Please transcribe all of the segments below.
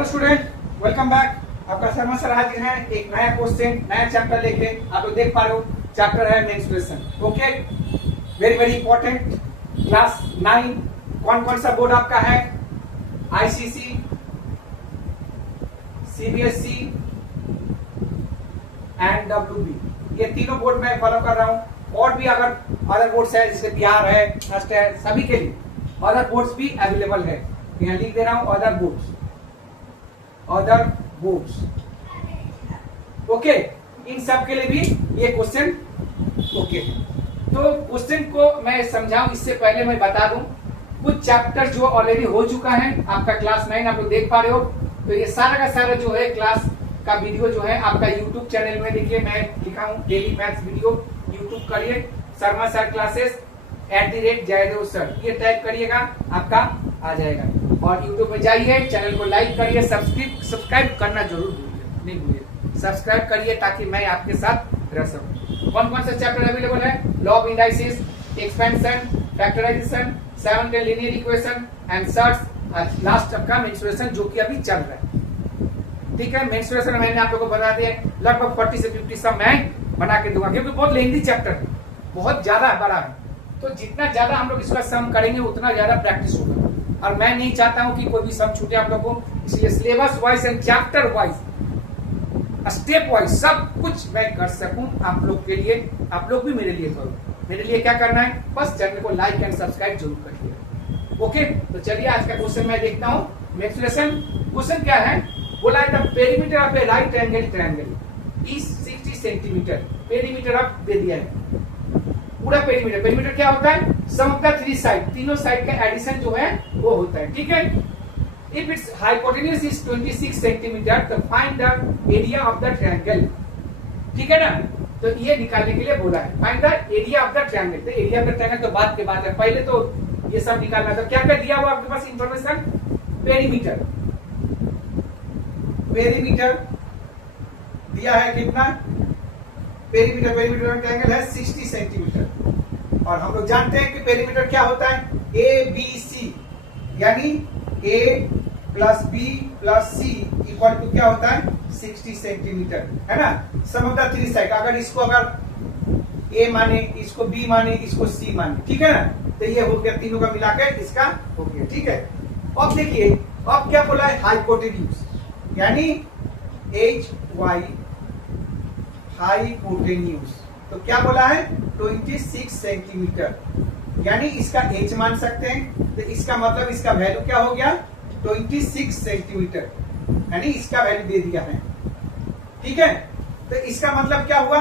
Hello student, welcome back. आपका Sharma sir हाजिर हैं एक नया क्वेश्चन, नया चैप्टर लेके। आप लोग देख पा रहे हो चैप्टर है menstruation. Okay, very very important. Class 9 कौन कौन सा बोर्ड आपका है? ICC, CBSE and WB. ये तीनों बोर्ड मैं फॉलो कर रहा हूँ। और भी अगर अदर बोर्ड्स है जैसे बिहार है, फर्स्ट है, सभी के लिए अदर बोर्ड्स भी अवेलेबल है। यहाँ लिख दे रहा हूँ अदर बोर्ड्स। ओके, इन सब के लिए भी ये क्वेश्चन ओके। तो क्वेश्चन को मैं समझाऊं इससे पहले मैं बता दूं कुछ चैप्टर जो ऑलरेडी हो चुका है। आपका क्लास 9 आप लोग देख पा रहे हो। तो ये सारा का सारा जो है क्लास का वीडियो जो है आपका यूट्यूब चैनल में देखिए, मैं लिखा हूँ डेली मैथ्स वीडियो। यूट्यूब करिए Sharma sir classes @Jaydev sir, ये टाइप करिएगा आपका आ जाएगा। और यूट्यूब में जाइए, चैनल को लाइक करिए, सब्सक्राइब करना जरूर नहीं भूलिए। सब्सक्राइब करिए ताकि मैं आपके साथ रह सकूं। कौन कौन सा चैप्टर अवेलेबल है? Law of indices, expansion, factorisation, 7 linear equation and search, last आपका मेंस्ट्रुएशन जो कि अभी चल रहा है। ठीक है, मेंस्ट्रुएशन मैंने आप लोगों को बता दिया, लगभग 40 से 50 सब मैं बना के दूंगा क्योंकि बहुत लेंथी चैप्टर है, बहुत ज्यादा बड़ा है। तो जितना ज्यादा हम लोग इसका सम करेंगे उतना ज्यादा प्रैक्टिस होगा। और मैं नहीं चाहता हूं कि कोई भी सम छूटे आप लोगों को, इसलिए syllabus wise and chapter wise, step wise सब कुछ मैं कर सकूं आप लोग के लिए। आप लोग भी मेरे लिए करो। मेरे लिए क्या करना है? बस चैनल को लाइक एंड सब्सक्राइब जरूर करिए। ओके, तो चलिए आज का क्वेश्चन मैं देखता हूं। मेंस्ट्रुएशन क्वेश्चन क्या है? बोला है the perimeter of a right triangle is 60 centimetre. Perimeter of दे दिया है पूरा पेरीमीटर। पेरीमीटर क्या होता है? सम ऑफ द 3 साइड, तीनों साइड का एडिशन जो है वो होता है। ठीक है, if it's hypotenuse is 26 centimetre तो find the area of the triangle. ठीक है ना, तो ये निकालने के लिए बोला है find the area of the triangle. तो एरिया ऑफ द ट्रायंगल तो बात के बाद है, पहले तो ये सब निकालना। तो क्या क्या दिया हुआ आपके पास इंफॉर्मेशन? पेरीमीटर दिया है कितना? पेरीमीटर का ट्रायंगल है 60 सेंटीमीटर। और हम लोग जानते हैं कि पेरीमीटर क्या होता है? ए बी सी, यानी A plus B plus C equal to क्या होता है? 60 सेंटीमीटर, है ना। सम ऑफ द 3 साइड, अगर इसको अगर ए माने, इसको बी माने, इसको सी माने, ठीक है ना। तो ये हो गया, तीनों का मिलाकर इसका हो गया। ठीक है, अब देखिए अब क्या बोला है? हाइपोटेन्यूज, यानी एच वाई हाइपोटेन्यूज। तो क्या बोला है? 26 सेंटीमीटर, यानी इसका एच मान सकते हैं। तो इसका मतलब इसका वैल्यू क्या हो गया? 26 सेंटीमीटर, यानी इसका वैल्यू दे दिया है। ठीक है, तो इसका मतलब क्या हुआ?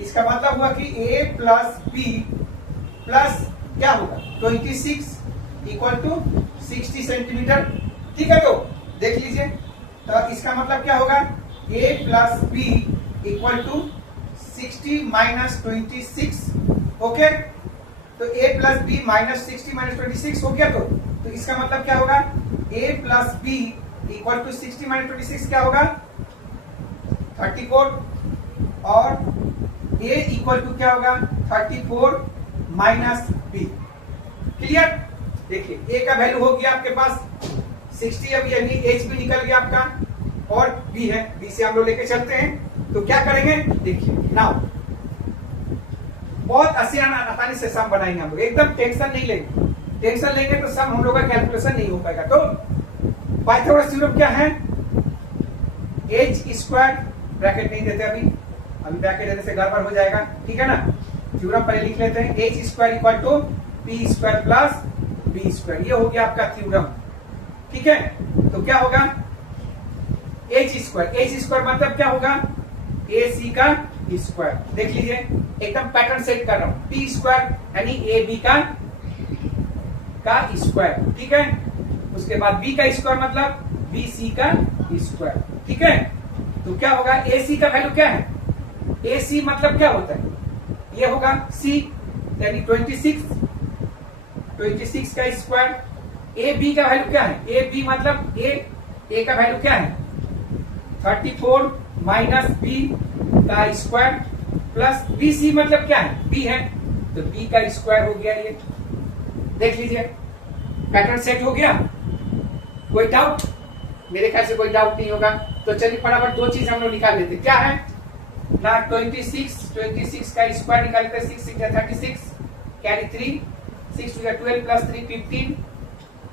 इसका मतलब हुआ कि a प्लस बी प्लस क्या होगा? 26 इक्वल टू 60 सेंटीमीटर। ठीक है, तो देख लीजिए, तो इसका मतलब क्या होगा? a plus B equal to 60 minus 26। Okay, तो a plus B minus 60 minus 26 हो गया। तो इसका मतलब क्या होगा? a plus B equal to 60 minus 26 क्या होगा? 34। और a इक्वल टू क्या होगा? 34 माइनस बी। क्लियर? देखिए a का वैल्यू हो गया आपके पास 60, अब यानी h भी निकल गया आपका, और b है, b से हम लोग लेके चलते हैं। तो क्या करेंगे? देखिए नाउ बहुत आसानी से सम बनाएंगे हम लोग, एकदम टेंशन नहीं लेंगे। टेंशन लेंगे तो सम हम लोग का कैलकुलेशन नहीं हो पाएगा। तो पाइथागोरस थ्योरम क्या है? एच स्क्वायर, ब्रैकेट नहीं देते अभी ब्रैकेट देने से गड़बड़ हो जाएगा। ठीक है ना, थ्योरम पहले लिख लेते हैं। H square equal to P square plus B square, ये हो गया आपका थ्योरम। ठीक है, तो क्या होगा? एच स्क्वायर मतलब क्या होगा? ए सी का स्क्वायर। देख लीजिए एकदम पैटर्न सेट कर रहा हूं। टी स्क्वायर यानी ए बी का स्क्वायर। ठीक है, उसके बाद बी का स्क्वायर मतलब बी सी का स्क्वायर। ठीक है, तो क्या होगा? ए सी का वैल्यू क्या है? ए सी मतलब क्या होता है? ये होगा सी, यानी 26 का स्क्वायर। ए बी का वैल्यू क्या है? ए बी मतलब ए का वैल्यू क्या है? 34 माइनस बी का स्क्वायर प्लस बी सी मतलब क्या है? बी है, तो बी का स्क्वायर हो गया। ये देख लीजिए पैटर्न सेट हो गया। कोई डाउट? मेरे ख्याल से कोई डाउट नहीं होगा। तो चलिए फटाफट दो चीज हम लोग निकाल लेते, क्या है ना, 26 का स्क्वायर निकालते हैं, 6 6 36 कैरी 3, 6 2 12 प्लस 3 15,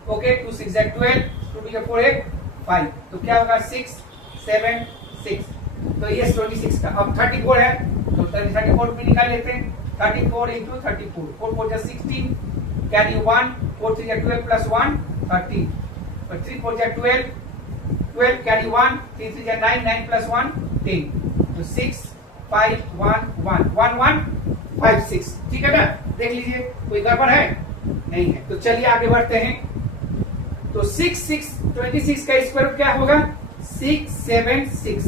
ओके 2 6 12, 2 2 4 8 5, तो क्या होगा 6 7 6, तो ये 26 का। अब 34 है तो 34 भी निकाल लेते हैं, 34 इंटू 34, 4 4 16 कैरी 1, 4 3 12 प्लस 1 13, और 3 4 12 12 कैरी 1, 3 3 9 9 प्लस 1 10, तो 6 5 1 1 1 1 5 6, ठीक है ना। देख लीजिए कोई गड़बड़ है नहीं है। तो चलिए आगे बढ़ते हैं। तो 6 6 26 का स्क्वायर क्या होगा 6 7 6,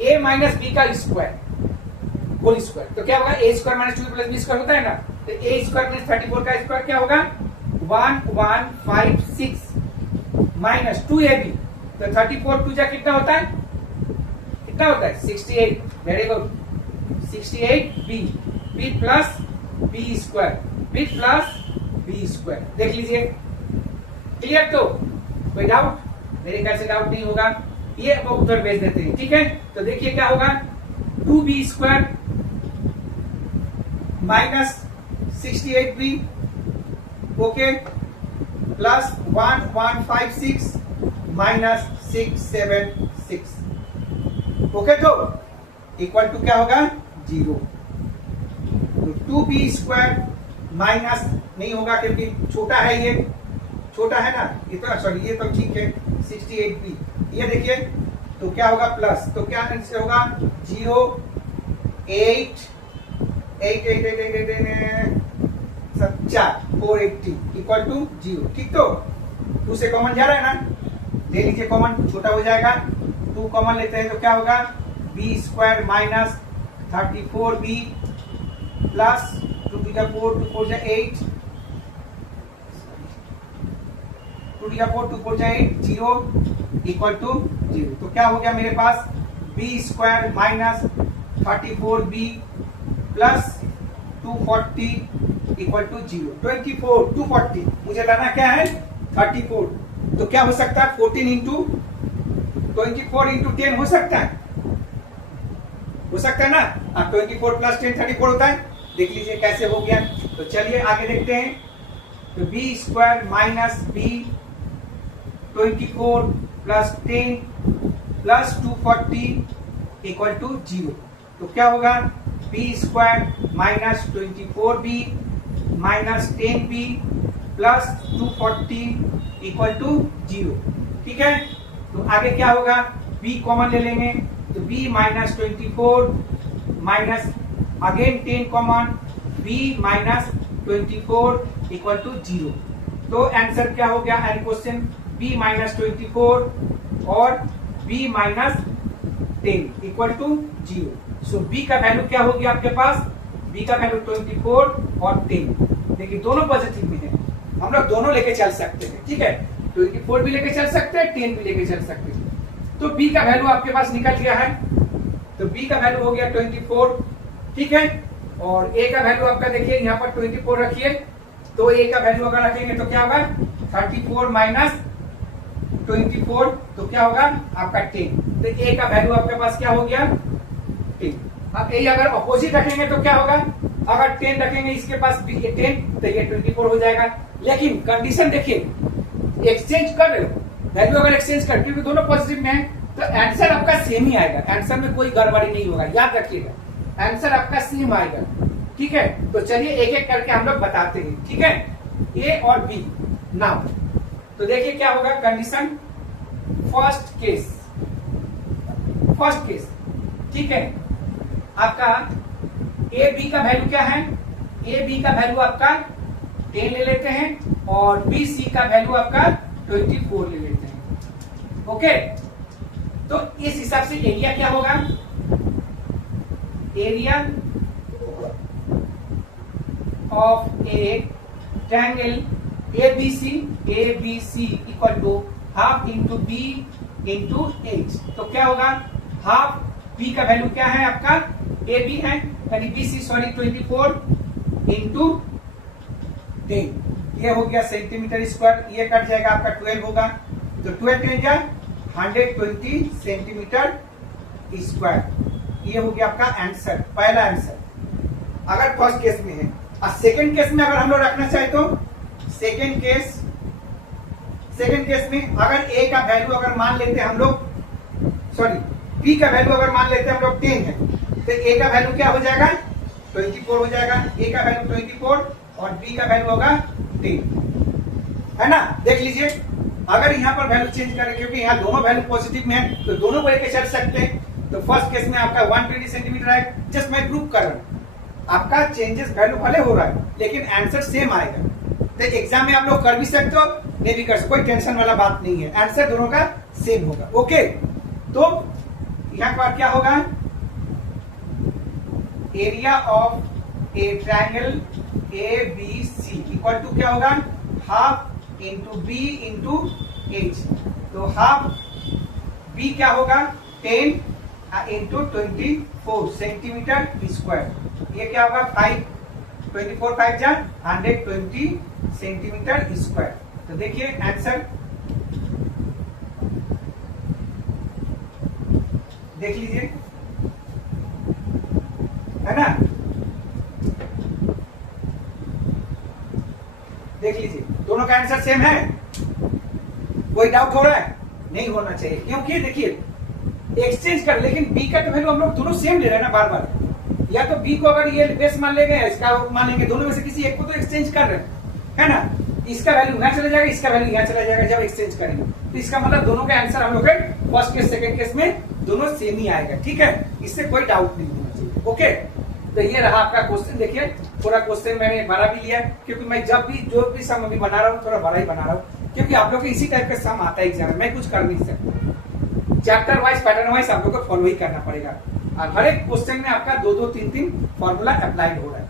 a माइनस बी का स्क्वायर होल स्क्वायर, तो क्या होगा A square minus 2 plus B square होता है ना, तो ए स्क्वायर माइनस 34 का स्क्वायर क्या होगा 1156 माइनस 2ab, तो 34 2 जा कितना होता है, कितना होता है 68, very good 68b, b plus B square, b plus B square, देख लीजिए क्लियर। तो कोई डाउट, मेरे ख्याल से डाउट नहीं होगा, ये अब उधर भेज देते हैं, ठीक है। तो देखिए क्या होगा 2b square minus 68b, okay plus 1156 minus 676, okay तो इक्वल टू क्या होगा 0। तो 2b स्क्वायर माइनस नहीं होगा क्योंकि छोटा है, ये छोटा है ना, ये तो सॉरी ये तो ठीक है 68b, ये देखिए तो क्या होगा प्लस, तो क्या आंसर होगा 0 8 8 8 8 8 480 इक्वल टू 0, ठीक। तो 2 से कॉमन जा रहा है ना, ले लीजिए कॉमन, छोटा हो जाएगा, 2 कॉमन लेते हैं तो क्या होगा b square minus 34b plus 2 to the 4 2 4 8, 2 to the 4 2 4 8 0 equal to 0, तो क्या हो गया मेरे पास b square minus 34b plus 240 equal to 0, 24 240 मुझे लाना क्या है 34, तो क्या हो सकता है 14 इंटू 24 इंटू 10 हो सकता है, हो सकता है ना। अब 24 प्लस 10 34 होता है, देख लीजिए कैसे हो गया। तो चलिए आगे देखते हैं। तो B square minus B 24 plus 10 plus 240 equal to 0, तो क्या होगा B square minus 24b minus 10b plus 240 equal to 0, ठीक है। तो आगे क्या होगा b कॉमन ले लेंगे, तो b minus 24 minus again 10 common b minus 24 equal to 0, तो आंसर क्या हो गया एन क्वेश्चन b माइनस 24 और b minus 10 equal to 0। So b का वैल्यू क्या हो गया आपके पास, b का वैल्यू 24 और 10, देखिए दोनों पॉजिटिव में है, हम लोग दोनों लेके चल सकते हैं, ठीक है 24 भी लेके चल सकते हैं 10 भी लेके चल सकते हैं। तो b का वैल्यू आपके पास निकल गया है, तो b का वैल्यू हो गया 24, ठीक है, और a का वैल्यू आपका देखिए यहाँ पर 24 रखिए, तो a का वैल्यू अगर रखेंगे तो क्या होगा 34 माइनस 24, तो क्या होगा आपका 10, तो a का वैल्यू आपके पास क्या हो गया 10। अब a अगर अपोजिट रखेंगे तो क्या होगा, अगर 10 रखेंगे इसके पास 10 तो ये 24 हो जाएगा, लेकिन कंडीशन देखिए एक्सचेंज कर रहे हो, वैल्यू अगर एक्सचेंज कर, क्योंकि दोनों पॉजिटिव में है तो आंसर आपका सेम ही आएगा, आंसर में कोई गड़बड़ी नहीं होगा, याद रखिएगा आंसर आपका सेम आएगा, ठीक है। तो चलिए एक एक करके हम लोग बताते हैं, ठीक है ए और बी नाउ। तो देखिए क्या होगा कंडीशन फर्स्ट केस, ठीक है, आपका ए बी का वैल्यू क्या है, ए बी का वैल्यू आपका 10 ले लेते हैं और बी सी का वैल्यू आपका 24 ले लेते हैं, ओके। तो इस हिसाब से एरिया क्या होगा, area of a triangle A B C equal to half into B into H, तो क्या होगा हाफ बी का वैल्यू क्या है आपका ए बी है, यानी बी सी सॉरी 24 इंटू 10, ये हो गया सेंटीमीटर स्क्वायर, ये कट जाएगा आपका 12 होगा, तो 12 10 जा 120 सेंटीमीटर स्क्वायर। ये हो गया आपका आंसर, पहला आंसर अगर फर्स्ट केस में है। और सेकंड केस में अगर हम लोग रखना चाहे तो सेकंड केस में अगर ए का वैल्यू अगर मान लेते हैं हम लोग, सॉरी बी का वैल्यू अगर मान लेते हैं हम लोग 10 है, तो ए का वैल्यू क्या हो जाएगा 24 हो जाएगा। ए का वैल्यू 24 और बी का वैल्यू होगा 10, है ना। देख लीजिए अगर यहाँ पर वैल्यू चेंज करें, क्योंकि यहाँ दोनों वैल्यू पॉजिटिव में है तो दोनों को लेकर चल सकते हैं। तो फर्स्ट केस में आपका 120 सेंटीमीटर है। जस्ट मैं प्रूव कर रहा हूँ, आपका चेंजेस वैल्यू भले हो रहा है लेकिन आंसर सेम आएगा। तो एग्जाम में आप लोग कर भी सकते हो, नहीं भी कर सकते, कोई टेंशन वाला बात नहीं है, आंसर दोनों का सेम होगा। ओके, तो यहाँ पर क्या होगा, area of a triangle A B C equal to क्या होगा, half into B into H. तो हाफ बी क्या होगा 10 इंटू 24 सेंटीमीटर स्क्वायर। ये क्या होगा 5, 24 5 जा 120 सेंटीमीटर स्क्वायर। तो देखिए आंसर देख लीजिए, है ना। देख लीजिए दोनों का आंसर सेम है, कोई डाउट हो रहा है, नहीं होना चाहिए, क्योंकि देखिए एक्सचेंज कर, लेकिन बी का तो वैल्यू हम लोग दोनों सेम ले रहे हैं ना बार बार। या तो बी को अगर ये बेस मान लेंगे, इसका मान लेंगे, दोनों में से किसी एक को तो एक्सचेंज कर रहे हैं, है ना। इसका वैल्यू यहाँ चला जाएगा, इसका वैल्यू यहाँ चला जाएगा जब एक्सचेंज करेंगे। तो इसका मतलब दोनों का आंसर हम लोग फर्स्ट केस सेकंड केस में दोनों सेम ही आएगा, ठीक है, इससे कोई डाउट नहीं होना चाहिए। ओके, तो ये रहा आपका क्वेश्चन। देखिए पूरा क्वेश्चन मैंने बड़ा भी लिया, क्योंकि मैं जब भी जो भी सम अभी बना रहा हूँ थोड़ा बड़ा ही बना रहा हूँ, क्योंकि आप लोग को इसी टाइप का सम आता है एग्जाम में, मैं कुछ कर नहीं सकता। चैप्टर वाइज पैटर्न वाइज आप लोग को फॉलो ही करना पड़ेगा, और हर एक क्वेश्चन में आपका 2-2 3-3 फॉर्मूला अप्लाइड हो रहा है,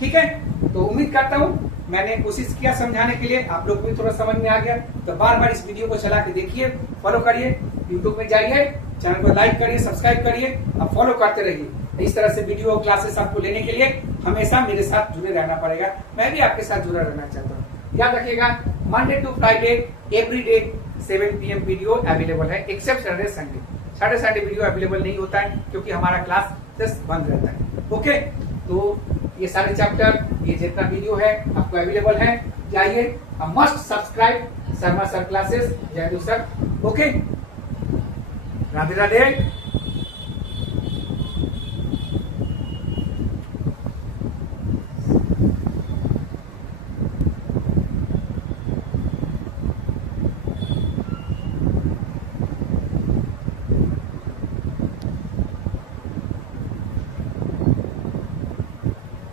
ठीक है। तो उम्मीद करता हूँ मैंने कोशिश किया समझाने के लिए, आप लोग को भी थोड़ा समझ में आ गया। तो बार बार इस वीडियो को चला के देखिए, फॉलो करिए, यूट्यूब में जाइए, चैनल को लाइक करिए, सब्सक्राइब करिए और फॉलो करते रहिए। इस तरह से वीडियो और क्लासेस आपको लेने के लिए हमेशा मेरे साथ जुड़े रहना पड़ेगा, मैं भी आपके साथ जुड़ा रहना चाहता हूँ। याद रखिएगा Monday to Friday every day 7 PM video available है, except Saturday Sunday. Saturday Sunday video available नहीं होता है क्योंकि हमारा क्लास जस्ट बंद रहता है। ओके, तो ये सारे चैप्टर, ये जितना वीडियो है आपको अवेलेबल है, जाइए must subscribe Sharma sir classes. जय हिंद सर। ओके, राधे राधे।